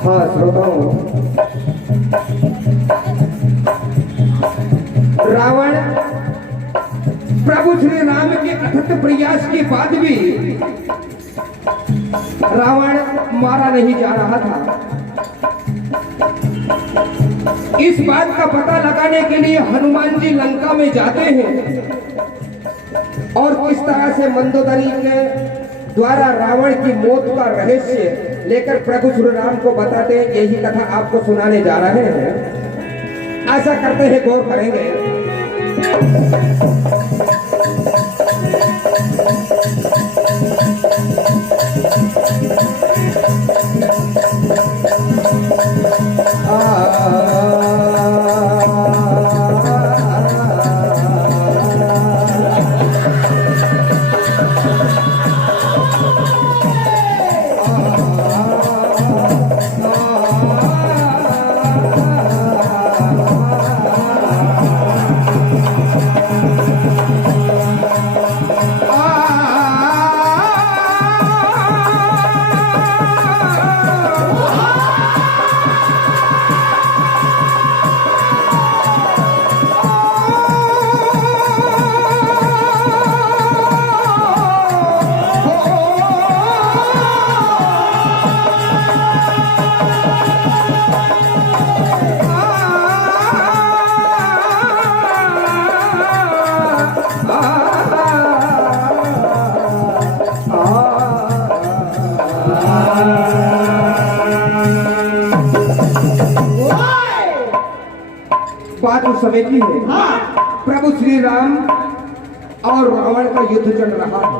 हाँ श्रोताओं, रावण प्रभु श्री राम के अथक प्रयास के बाद भी रावण मारा नहीं जा रहा था। इस बात का पता लगाने के लिए हनुमान जी लंका में जाते हैं और किस तरह से मंदोदरी के द्वारा रावण की मौत का रहस्य लेकर प्रभु श्री राम को बताते हैं। यही कथा आपको सुनाने जा रहे हैं। आशा करते हैं गौर करेंगे। बात उस समय की है। प्रभु श्री राम और रावण का युद्ध चल रहा है।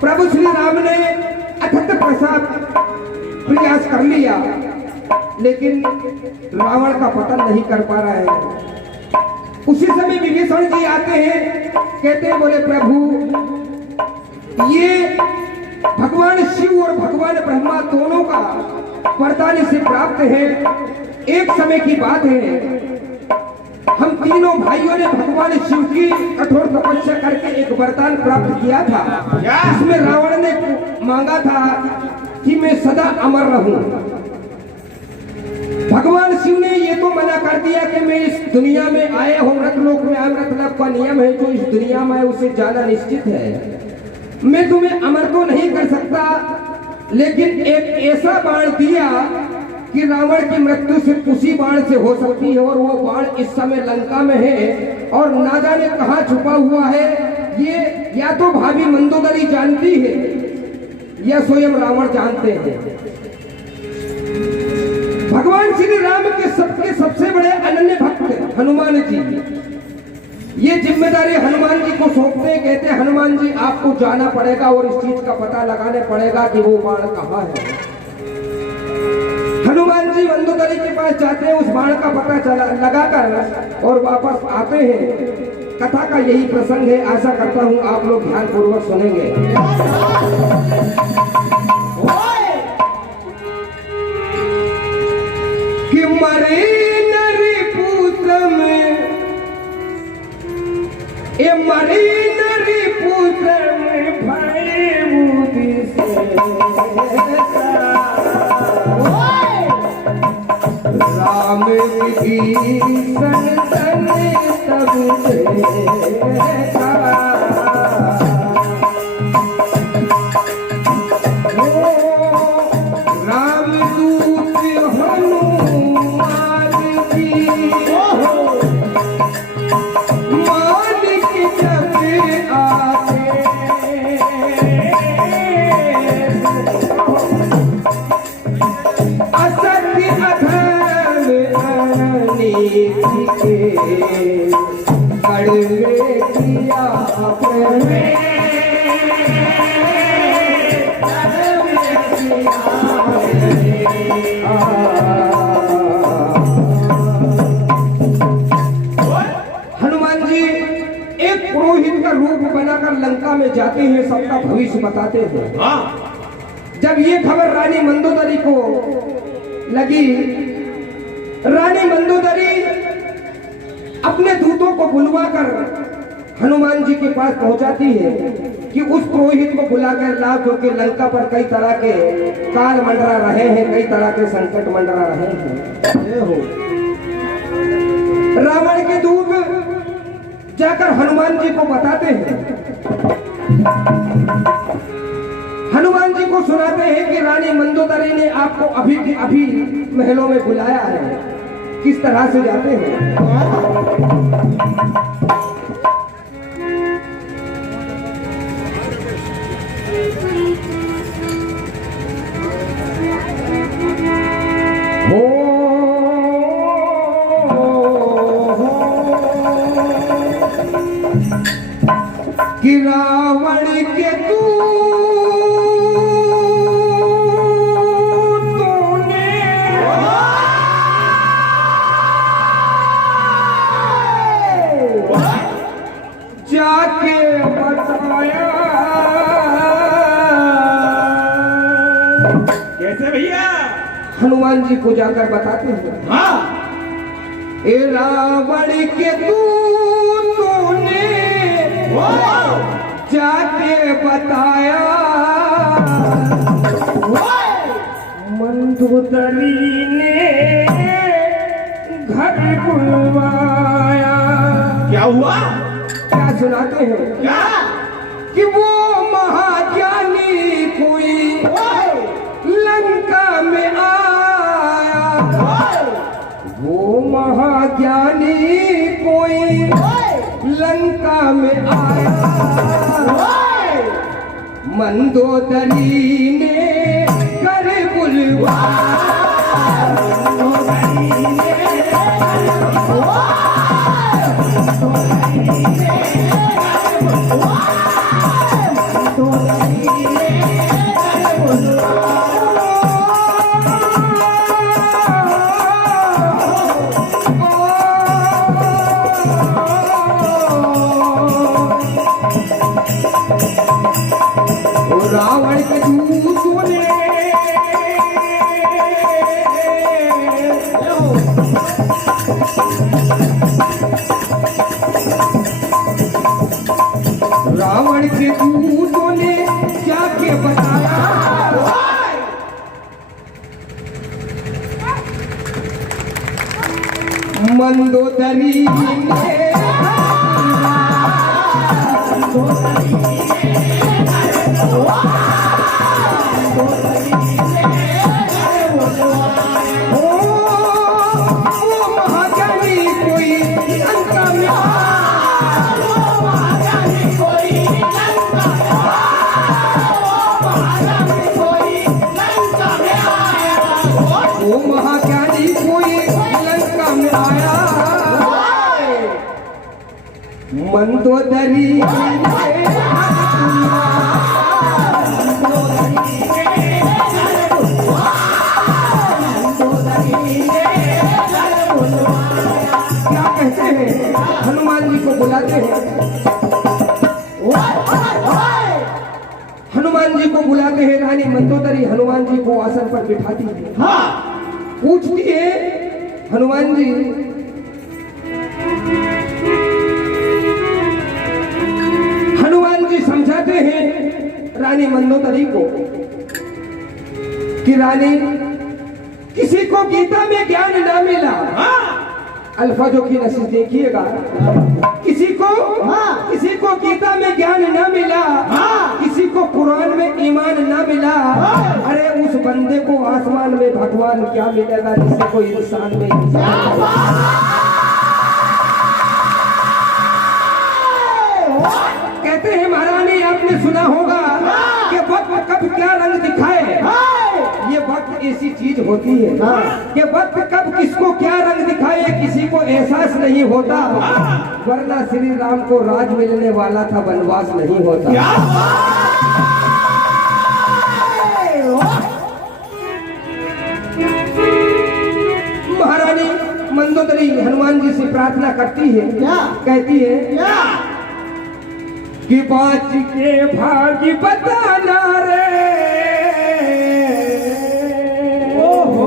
प्रभु श्री राम ने अथक प्रयास कर लिया, लेकिन रावण का पतन नहीं कर पा रहा है। उसी समय विभीषण जी आते हैं, कहते हैं बोले प्रभु ये भगवान शिव और भगवान ब्रह्मा दोनों का वरदान से प्राप्त है। एक समय की बात है, हम तीनों भाइयों ने भगवान शिव की कठोर तपस्या करके एक वरदान प्राप्त किया था। इसमें रावण ने मांगा था कि मैं सदा अमर रहूं। भगवान शिव ने ये तो मना कर दिया कि मैं इस दुनिया में आए हूं, मृतलोक में मृतलोक का नियम है, जो इस दुनिया में उसे जाना निश्चित है। मैं तुम्हें अमर तो नहीं कर सकता, लेकिन एक ऐसा बाण दिया कि रावण की मृत्यु सिर्फ उसी बाण से हो सकती है, और वो बाण इस समय लंका में है और ना जाने कहां छुपा हुआ है। ये या तो भाभी मंदोदरी जानती है या स्वयं रावण जानते हैं। भगवान श्री राम के सबसे बड़े अनन्य भक्त हनुमान जी, ये जिम्मेदारी हनुमान जी को सौंपते, कहते हैं हनुमान जी आपको जाना पड़ेगा और इस चीज का पता लगाने पड़ेगा कि वो बाण कहाँ है। हनुमान जी मंदोदरी के पास जाते हैं, उस बाण का पता लगाकर और वापस आते हैं। कथा का यही प्रसंग है। आशा करता हूँ आप लोग ध्यान पूर्वक सुनेंगे। कि मरे नरी पुत्र में, ए मरे नरी पुत्र में भय बुद्धि से राम विभीषण तने तब देखा। राम दूत हनुमान जी मालिक जब आते, असत्य अधर्म कड़वे किया हनुमान जी एक पुरोहित का रूप बनाकर लंका में जाते हैं, सबका भविष्य बताते हैं। जब ये खबर रानी मंदोदरी को लगी रानी मंदोदरी अपने दूतों को बुलवाकर हनुमान जी के पास पहुंचाती है कि उस पुरोहित को बुलाकर ला, क्योंकि लंका पर कई तरह के काल मंडरा रहे हैं, कई तरह के संकट मंडरा रहे हैं। रावण के दूत जाकर हनुमान जी को बताते हैं, हनुमान जी को सुनाते हैं कि रानी मंदोदरी ने आपको अभी के अभी महलों में बुलाया है। किस तरह से जाते हैं? कि रावण के तूने जाके बताया। कैसे भैया? हनुमान जी को जाकर बताते हैं, हाँ, ए रावण के तूने जाके बताया, मंदोदरी ने घर बुलवाया। क्या हुआ? क्या सुनाते हैं? क्या? कि वो महाज्ञानी कोई लंका में आया, वो महाज्ञानी कोई लंका में आया, मंदोदरी ने कर बुलवाया, मंदोदरी ने रावण के दूतों ने रावण के दूतों ने जाके बताया, मंदोदरी ने मंदोदरी क्या कहते हैं? हनुमान जी को बुलाते हैं, हनुमान जी को बुलाते हैं। रानी मंदोदरी हनुमान जी को आसन पर बिठाती है, पूछती है, हनुमान जी समझाते हैं रानी मंदोदरी को कि रानी, किसी को गीता में ज्ञान ना मिला, अल्फाजों की नसीब देखिएगा, किसी को गीता में ज्ञान ना मिला, किसी को कुरान में ईमान ना मिला, अरे उस बंदे को आसमान में भगवान क्या मिलेगा जिसे कोई इंसान में कहते हैं महारानी, आपने सुना होगा कि वक्त कब क्या रंग दिखाए। ये वक्त ऐसी चीज होती है कि वक्त कब किसको क्या रंग दिखाए किसी को एहसास नहीं होता, वरना श्री राम को राज मिलने वाला था, वनवास नहीं होता। महारानी मंदोदरी हनुमान जी से प्रार्थना करती है, कहती है कि बाज के भाग्य बताना रे, ओहो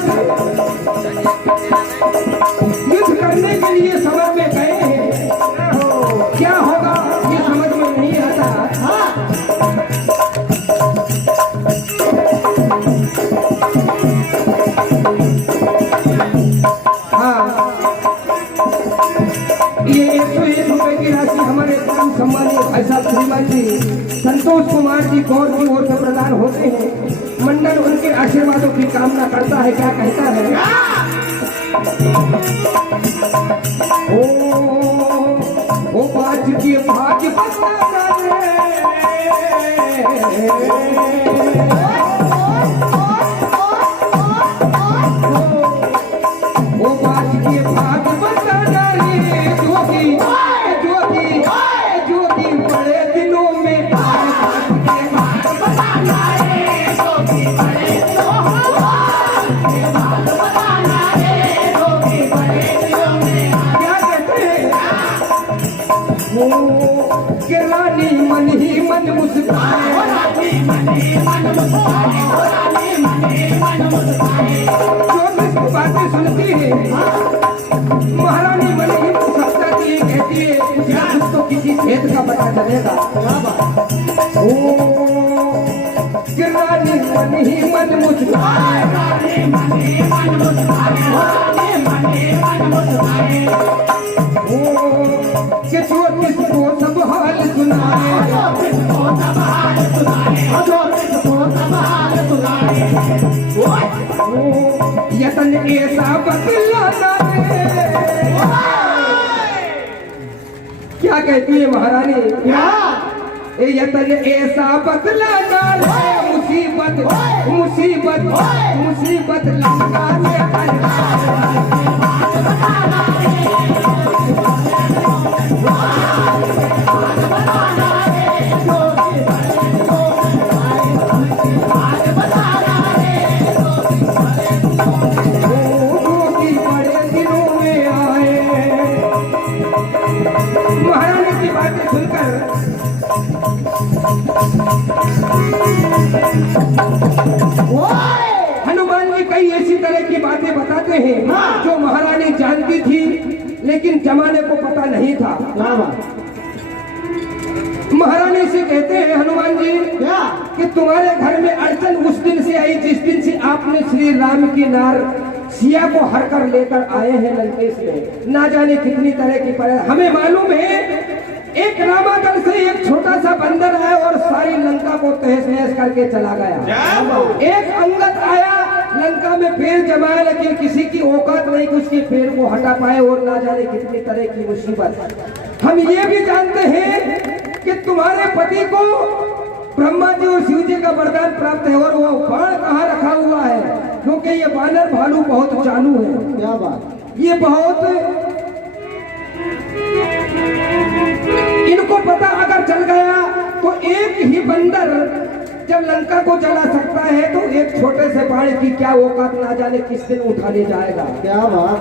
से युद्ध करने के लिए समझ में गए हैं, क्या होगा ये समझ में नहीं आता। हाँ, ये 101 रुपए की राशि हमारे परम सम्मानित भाई साहब श्रीमान जी संतोष कुमार जी गौर की ओर से प्रदान होते हैं। मंडल उनके आशीर्वादों की कामना करता है। क्या कहता है? ओ बाज की भाग्य बता ओ बाज की भाग्य बता डाले जो कि बड़े दिनों में कि रानी मन ही मन मुस्काए, जो जिसकी बातें सुनती है महारानी मन ही मुस्कुराती है, कहती है तो किसी खेत का पता चलेगा। ओ कि रानी मन ही मन मुस्काए, कि जो किसको सब हाल सुनाए, यतन ऐसा बतलाना है। क्या कहती है महारानी? यतन ऐसा बतलाना है, मुसीबत मुसीबत मुसीबत लंका से महारानी की बातें सुनकर हनुमान जी कई ऐसी तरह की बातें बताते हैं जो महारानी जानती थी लेकिन जमाने को पता नहीं था। महारानी से कहते हैं हनुमान जी कि तुम्हारे घर में अड़चन उस दिन से आई जिस दिन से आपने श्री राम की नार सिया को हर कर लेकर आए हैं लंकेश में। ना जाने कितनी तरह की हमें मालूम है एक रामादल से एक छोटा सा बंदर आया और सारी लंका को तहस नहस करके चला गया। एक अंगद आया लंका में पैर जमाया लेकिन किसी की औकात नहीं कि उसके पैर को हटा पाए और ना जाने कितनी तरह की मुसीबत। हम ये भी जानते हैं कि तुम्हारे पति को ब्रह्मा जी और शिव जी का वरदान प्राप्त है और वो बाण कहाँ रखा हुआ है क्योंकि ये बानर भालू बहुत चालू है। क्या बात? ये बहुत इनको पता अगर चल गया तो एक ही बंदर जब लंका को जला सकता है तो एक छोटे से बाण की क्या औकात ना जाने किस दिन उठा ले जाएगा। क्या बात?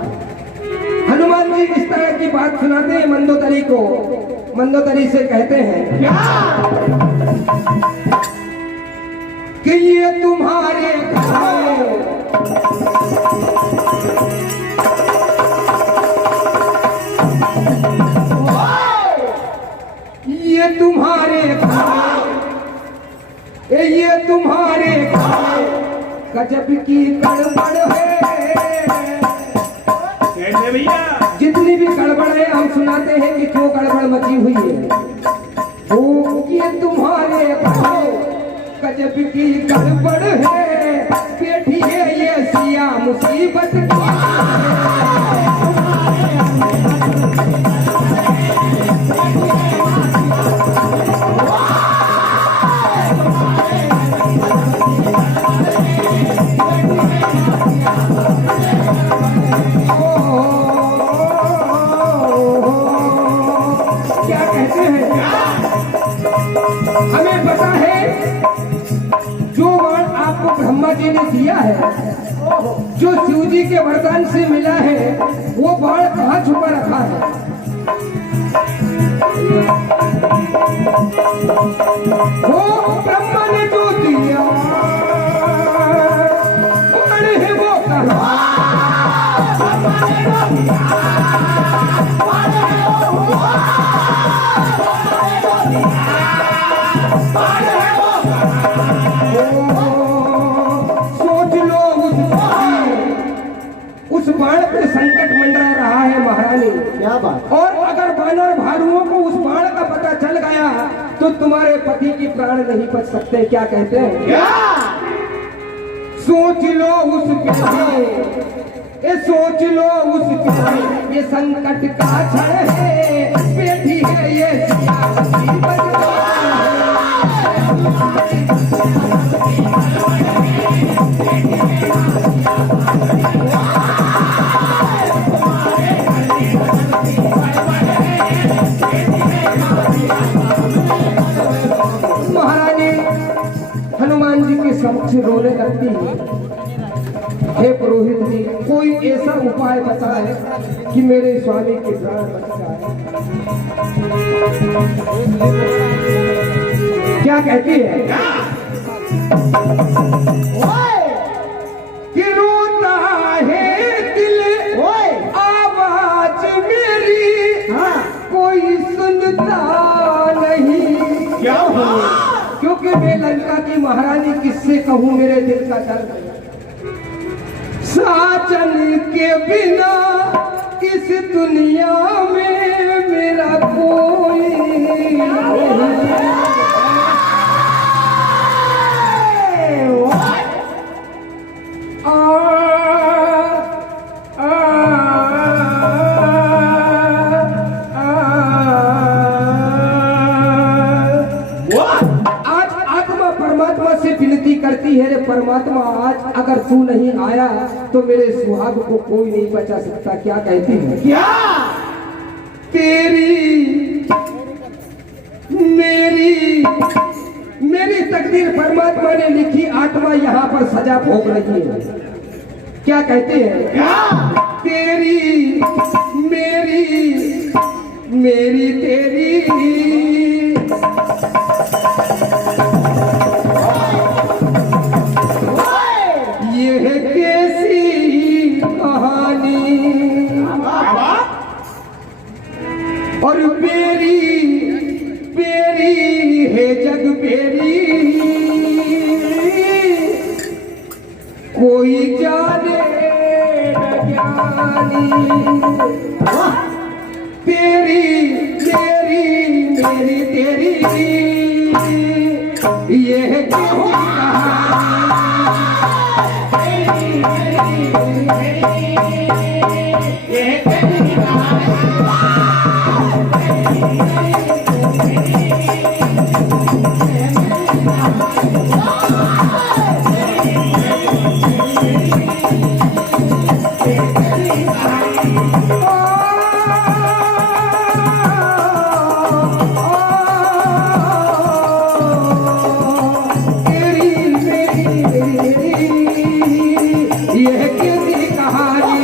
हनुमान जी इस तरह की बात सुनाते हैं मंदोदरी को। मंदोदरी से कहते हैं कि ये तुम्हारे ये तुम्हारे ये तुम्हारे गजब की गड़बड़ है। कैसे भैया? जितनी भी गड़बड़ है हम सुनाते हैं कि क्यों गड़बड़ मची हुई है। ओ ये तुम्हारे गजब की गड़बड़ है, बैठी है ये सिया मुसीबत की। क्या कहते हैं? हमें पता है जो वर आपको ब्रह्मा जी ने दिया है, जो शिव जी के वरदान से मिला है, वो बाण कहाँ छुपा रखा है? वो ब्रह्मा ने जो दिया बाण है वो कहाँ बाण पे संकट मंडरा रहा है महारानी। क्या बात। और अगर वानर भालुओं को उस बाण का पता चल गया तो तुम्हारे पति की प्राण नहीं बच सकते। क्या कहते हैं? क्या? सोच लो उस पे, ये सोच लो उस पे, ये संकट का क्षण है, बेटी है ये सियासी बजरा महारानी हनुमान जी के समक्ष रोने लगती है। हे पुरोहित जी, कोई ऐसा उपाय बताए कि मेरे स्वामी के प्राण बच जाए। क्या कहती है? कि रोता है दिल, आवाज मेरी कोई सुनता नहीं। क्या हुआ? क्योंकि मैं लंका की महारानी किससे कहूँ मेरे दिल का दर्द। साजन के बिना इस दुनिया में मेरा कोई नहीं। परमात्मा से विनती करती है, रे परमात्मा आज अगर तू नहीं आया तो मेरे सुहाग को कोई नहीं बचा सकता। क्या कहती है? क्या? तेरी मेरी मेरी तकदीर परमात्मा ने लिखी, आत्मा यहाँ पर सजा भोग रही है। क्या कहते हैं? क्या? तेरी मेरी मेरी तेरी ये कैसी कहानी, और बेरी बेरी है जग बेरी, कोई जाने न जानी। तेरी मेरी मेरी तेरी ये क्यों ये कैसी कहानी।